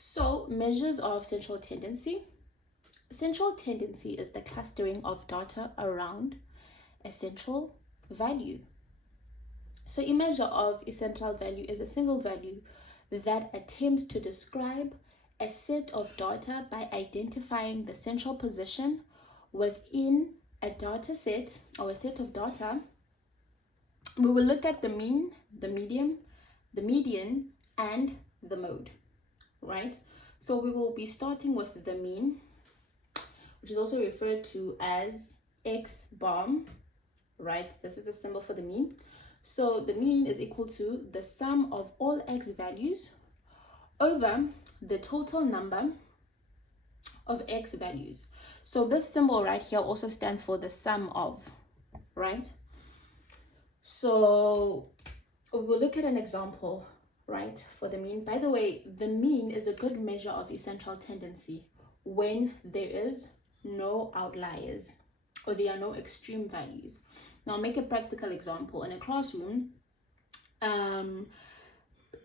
So measures of central tendency. Central tendency is the clustering of data around a central value. So a measure of a central value is a single value that attempts to describe a set of data by identifying the central position within a data set or a set of data. We will look at the mean, the median, and the mode, right? So we will be starting with the mean, which is also referred to as X bar, right? This is a symbol for the mean. So the mean is equal to the sum of all X values over the total number of X values. So this symbol right here also stands for the sum of, right? So we'll look at an example, right, for the mean. By the way, the mean is a good measure of a central tendency when there is no outliers or there are no extreme values. Now, I'll make a practical example. In a classroom, a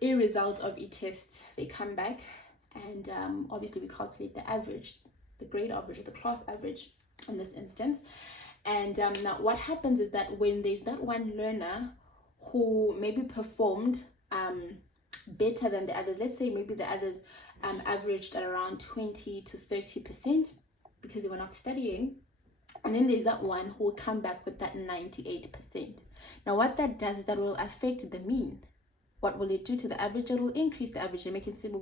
result of a test, they come back, and obviously we calculate the average, the grade average, or the class average in this instance. And now what happens is that when there's that one learner who maybe performed better than the others, let's say maybe the others averaged at around 20 to 30% because they were not studying, and then there's that one who will come back with that 98%. Now what that does is that will affect the mean. What will it do to the average? It will increase the average and make it seem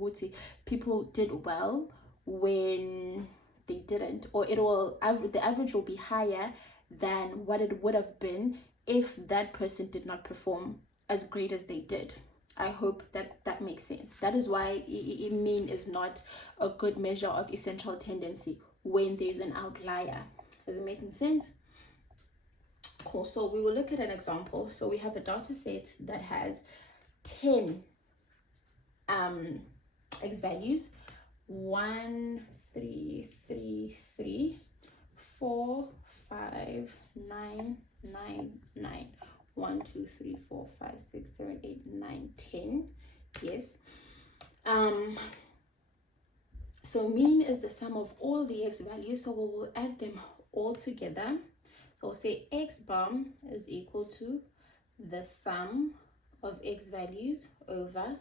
people did well when they didn't, or the average will be higher than what it would have been if that person did not perform as great as they did. I hope that makes sense. That is why mean is not a good measure of a central tendency when there's an outlier. Is it making sense? Cool. So we will look at an example. So we have a data set that has 10 X values: 1, 3, 3, 3, 4, 5, 9, 9, 9. 1, 2, 3, 4, 5, 6, 7, 8, 9, 10. Yes. So mean is the sum of all the X values. So we will add them all together. So we'll say X bar is equal to the sum of X values over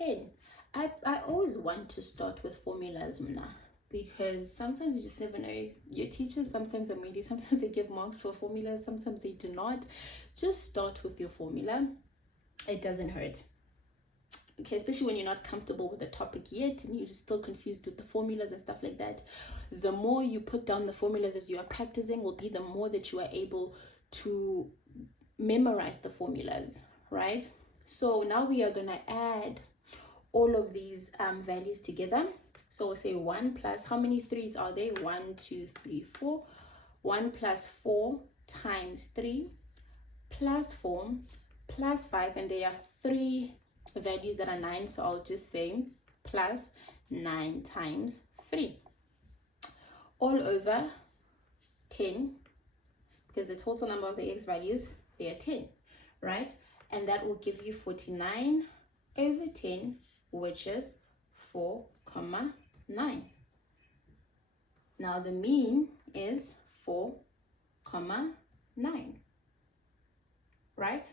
N. I always want to start with formulas, Mna, because sometimes you just never know. Your teachers sometimes are meaty, sometimes they give marks for formulas, sometimes they do not. Just start with your formula. It doesn't hurt. Okay, especially when you're not comfortable with the topic yet and you're still confused with the formulas and stuff like that. The more you put down the formulas as you are practicing will be the more that you are able to memorize the formulas, right? So now we are going to add all of these values together. So we'll say 1 plus, how many 3's are there? 1, 2, 3, 4. 1 plus 4 times 3 plus 4 plus 5, and there are 3 values that are 9, so I'll just say plus 9 times 3 all over 10, because the total number of the X values, they are 10, right? And that will give you 49 over 10, which is 4,9. Now the mean is 4,9, right?